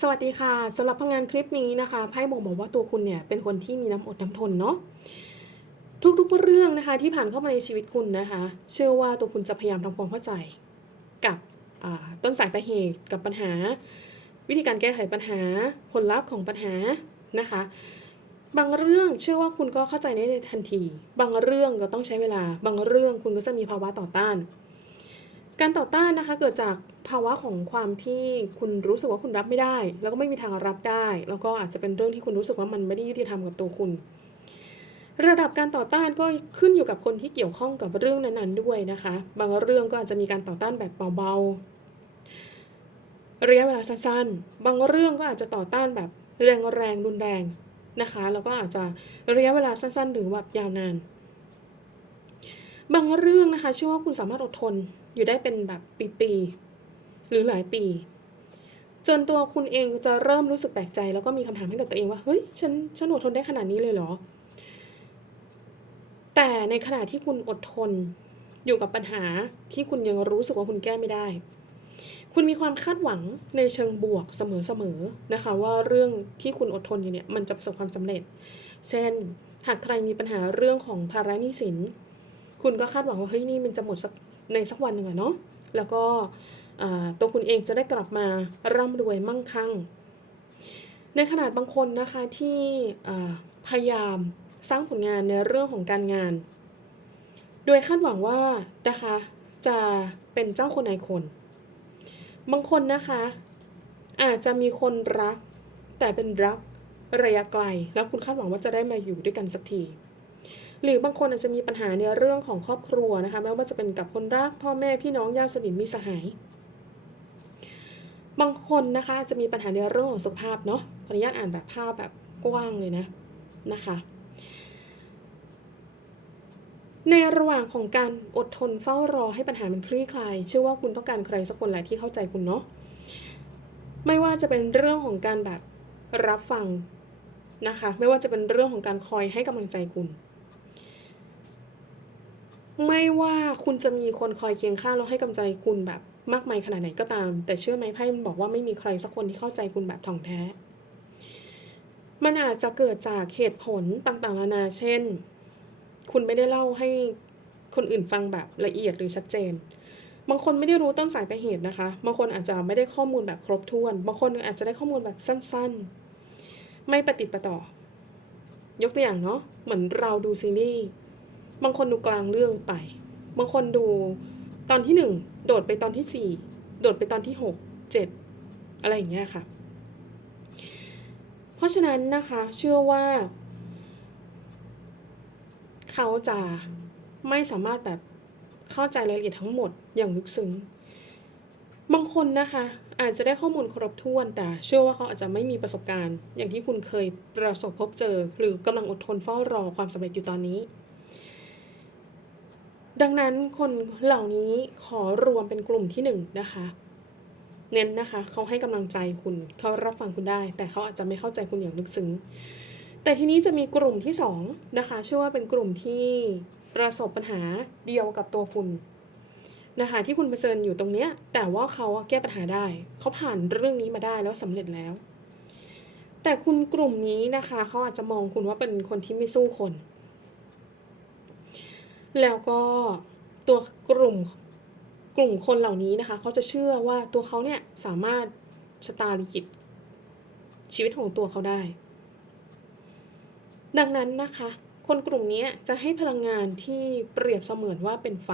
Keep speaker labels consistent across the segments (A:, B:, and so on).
A: สวัสดีค่ะสำหรับพังงานคลิปนี้นะคะไพ่บอกบอกว่าตัวคุณเนี่ยเป็นคนที่มีน้ำอดน้ำทนเนาะทุกๆเรื่องนะคะ ที่ผ่านเข้ามาในชีวิตคุณนะคะ เชื่อว่าตัวคุณจะพยายามทำความเข้าใจกับต้นสายปลายเหตุกับปัญหา วิธีการแก้ไขปัญหาผลลัพธ์ของปัญหานะคะ บางเรื่องเชื่อว่าคุณก็เข้าใจได้ในทันที บางเรื่องก็ต้องใช้เวลา บางเรื่องคุณก็จะมีภาวะต่อต้าน การต่อต้านนะคะเกิดจากภาวะของความที่คุณรู้สึกว่าคุณรับไม่ได้ แล้วก็ไม่มีทางรับได้ แล้วก็อาจจะเป็นเรื่องที่คุณรู้สึกว่ามันไม่ได้ยุติธรรมกับตัวคุณ ระดับการต่อต้านก็ขึ้นอยู่กับคนที่เกี่ยวข้องกับเรื่องนั้นๆด้วยนะคะ บางเรื่องก็อาจจะมีการต่อต้านแบบเบาๆระยะเวลาสั้นๆ บางเรื่องก็อาจจะต่อต้านแบบแรงๆรุนแรงนะคะ แล้วก็อาจจะระยะเวลาสั้นๆ หรือแบบยาวนาน บางเรื่องนะคะเชื่อว่าคุณสามารถอดทน อยู่ได้เป็นแบบปีๆหรือหลายปี จนตัวคุณเองจะเริ่มรู้สึกแปลกใจ แล้วก็มีคำถามให้กับตัวเองว่าเฮ้ยฉันฉันอดทนได้ขนาดนี้เลยเหรอ แต่ในขณะที่คุณอดทนอยู่กับปัญหาที่คุณยังรู้สึกว่าคุณแก้ไม่ได้ คุณมีความคาดหวังในเชิงบวกเสมอๆนะคะ ว่าเรื่องที่คุณอดทนอยู่เนี่ยมันจะประสบความสำเร็จ เช่น หากใครมีปัญหาเรื่องของภาระหนี้สิน คุณก็คาดหวังว่าเฮ้ยนี่มันจะหมดสัก ในสักวันหนึ่งอะเนาะแล้วก็ตัวคุณเองจะได้กลับมาร่ำรวยมั่งคั่ง ในขนาดบางคนนะคะที่พยายามสร้างผลงานในเรื่องของการงาน โดยคาดหวังว่านะคะจะเป็นเจ้าคนนายคน บางคนนะคะ อาจจะมีคนรักแต่เป็นรักระยะไกล แล้วคุณคาดหวังว่าจะได้มาอยู่ด้วยกันสักที หรือบางคนอาจจะมีปัญหาในเรื่องของครอบครัวนะคะไม่ว่าจะเป็นกับคนรักพ่อแม่พี่น้องญาติสนิทมิสหาย บางคนนะคะจจะมีปัญหาในเรื่องของสุขภาพเนาะขออนุญาตอ่านแบบภาพแบบกว้างเลยนะนะคะในระหว่างของการอดทนเฝ้ารอให้ปัญหามันคลี่คลาย เชื่อว่าคุณต้องการใครสักคนแหละที่เข้าใจคุณเนาะ ไม่ว่าจะเป็นเรื่องของการแบบรับฟังนะคะ ไม่ว่าจะเป็นเรื่องของการคอยให้กำลังใจคุณ ไม่ว่าคุณจะมีคนคอยเคียงข้างแล้วให้กำลังใจคุณแบบมากมายขนาดไหนก็ตาม แต่เชื่อไหมไพ่มันบอกว่าไม่มีใครสักคนที่เข้าใจคุณแบบถ่องแท้ มันอาจจะเกิดจากเหตุผลต่างๆนานา เช่น คุณไม่ได้เล่าให้คนอื่นฟังแบบละเอียดหรือชัดเจน บางคนไม่ได้รู้ต้นสายปลายเหตุนะคะ บางคนอาจจะไม่ได้ข้อมูลแบบครบถ้วน บางคนอาจจะได้ข้อมูลแบบสั้นๆ ไม่ปฏิดประต่อ ยกตัวอย่างเนาะ เหมือนเราดูซีรีส์ บางคนดูกลางเรื่องไป บางคนดูตอนที่หนึ่งโดดไปตอนที่สี่โดดไปตอนที่หกเจ็ดอะไรอย่างเงี้ยค่ะ เพราะฉะนั้นนะคะเชื่อว่า เขาจะไม่สามารถแบบเข้าใจรายละเอียดทั้งหมดอย่างลึกซึ้งบางคนนะคะอาจจะได้ข้อมูลครบถ้วน แต่เชื่อว่าเขาอาจจะไม่มีประสบการณ์ อย่างที่คุณเคยประสบพบเจอ หรือกำลังอดทนเฝ้ารอความสำเร็จอยู่ตอนนี้ ดังนั้นคนเหล่านี้ขอรวมเป็นกลุ่มที่หนึ่งนะคะ เน้นนะคะเขาให้กำลังใจคุณเขารับฟังคุณได้ แต่เขาอาจจะไม่เข้าใจคุณอย่างลึกซึ้ง แต่ทีนี้จะมีกลุ่มที่สองนะคะเชื่อว่าเป็นกลุ่มที่ประสบปัญหาเดียวกับตัวคุณนะคะที่คุณเผชิญอยู่ตรงเนี้ยแต่ว่าเขาแก้ปัญหาได้ เขาผ่านเรื่องนี้มาได้แล้วสำเร็จแล้ว แต่คุณกลุ่มนี้นะคะเขาอาจจะมองคุณว่าเป็นคนที่ไม่สู้คน แล้วก็ตัวกลุ่มกลุ่มคนเหล่านี้นะคะเขาจะเชื่อว่าตัวเขาเนี่ยสามารถชะตาลิขิตชีวิตของตัวเขาได้ ดังนั้นนะคะ คนกลุ่มนี้จะให้พลังงานที่เปรียบเสมือนว่าเป็นไฟ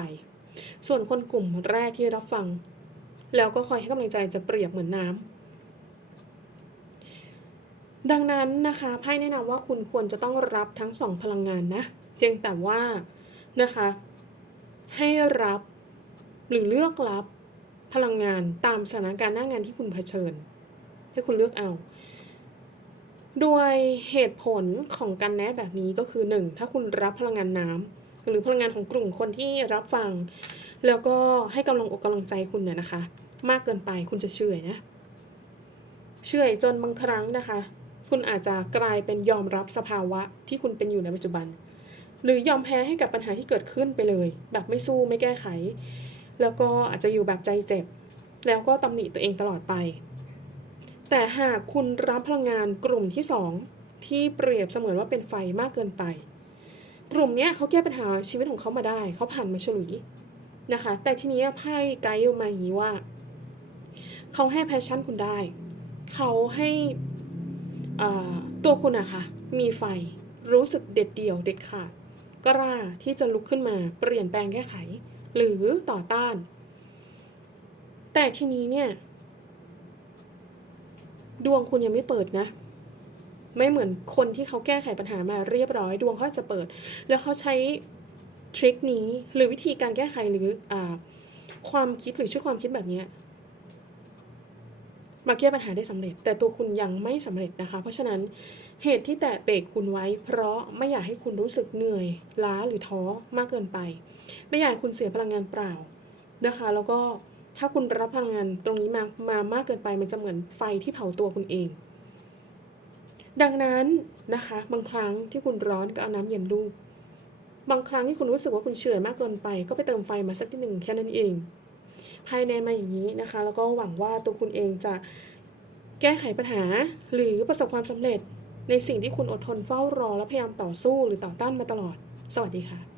A: ส่วนคนกลุ่มแรกที่รับฟัง แล้วก็คอยให้กำลังใจจะเปรียบเหมือนน้ำดังนั้นนะคะไพ่แนะนำว่าคุณควรจะต้องรับทั้งสองพลังงานนะ เพียงแต่ว่า นะคะ ให้รับหรือเลือกรับพลังงานตามสถานการณ์หน้างานที่คุณเผชิญ ให้คุณเลือกเอา โดยเหตุผลของการแนะแบบนี้ก็คือ 1. ถ้าคุณรับพลังงานน้ำหรือพลังงานของกลุ่มคนที่รับฟัง แล้วก็ให้กำลังอกกำลังใจคุณเนี่ยนะคะ มากเกินไปคุณจะเฉื่อยนะเฉื่อยจนบางครั้งนะคะ คุณอาจจะกลายเป็นยอมรับสภาวะที่คุณเป็นอยู่ในปัจจุบัน หรือยอมแพ้ให้กับปัญหาที่เกิดขึ้นไปเลย แบบไม่สู้ไม่แก้ไข แล้วก็อาจจะอยู่แบบใจเจ็บ แล้วก็ตำหนิตัวเองตลอดไป แต่หากคุณรับพลังงานกลุ่มที่สองที่เปรียบเสมือนว่าเป็นไฟมากเกินไป กลุ่มนี้เขาแก้ปัญหาชีวิตของเขามาได้ เขาผ่านมาฉลุยนะคะ แต่ทีนี้ไพ่ไกด์มาอย่างนี้ว่าเขาให้แพชชั่นคุณได้ เขาให้ตัวคุณอะค่ะ มีไฟ รู้สึกเด็ดเดี่ยวเด็ดขาด กล้าที่จะลุกขึ้นมาเปลี่ยนแปลงแก้ไข หรือต่อต้าน แต่ทีนี้เนี่ย ดวงคุณยังไม่เปิดนะ ไม่เหมือนคนที่เขาแก้ไขปัญหามาเรียบร้อย ดวงเขาจะเปิด แล้วเขาใช้ทริคนี้หรือวิธีการแก้ไขหรืออความคิดหรือชุดความคิดแบบนี้ มาแก้ปัญหาได้สำเร็จ แต่ตัวคุณยังไม่สำเร็จนะคะ เพราะฉะนั้นเหตุที่แตะเบรกคุณไว้ เพราะไม่อยากให้คุณรู้สึกเหนื่อยล้าหรือท้อมากเกินไป ไม่อยากคุณเสียพลังงานเปล่านะคะ แล้วก็ถ้าคุณรับพลังงานตรงนี้มามามากเกินไปมันจะเหมือนไฟที่เผาตัวคุณเอง ดังนั้นนะคะบางครั้งที่คุณร้อนก็เอาน้ำเย็นลูบางครั้งที่คุณรู้สึกว่าคุณเฉื่อยมากเกินไป ก็ไปเติมไฟมาสักนิดหนึ่งแค่นั้นเอง ภายในมาอย่างนี้นะคะ แล้วก็หวังว่าตัวคุณเองจะแก้ไขปัญหา หรือประสบความสำเร็จในสิ่งที่คุณอดทนเฝ้ารอและพยายามต่อสู้หรือต่อต้านมาตลอด สวัสดีค่ะ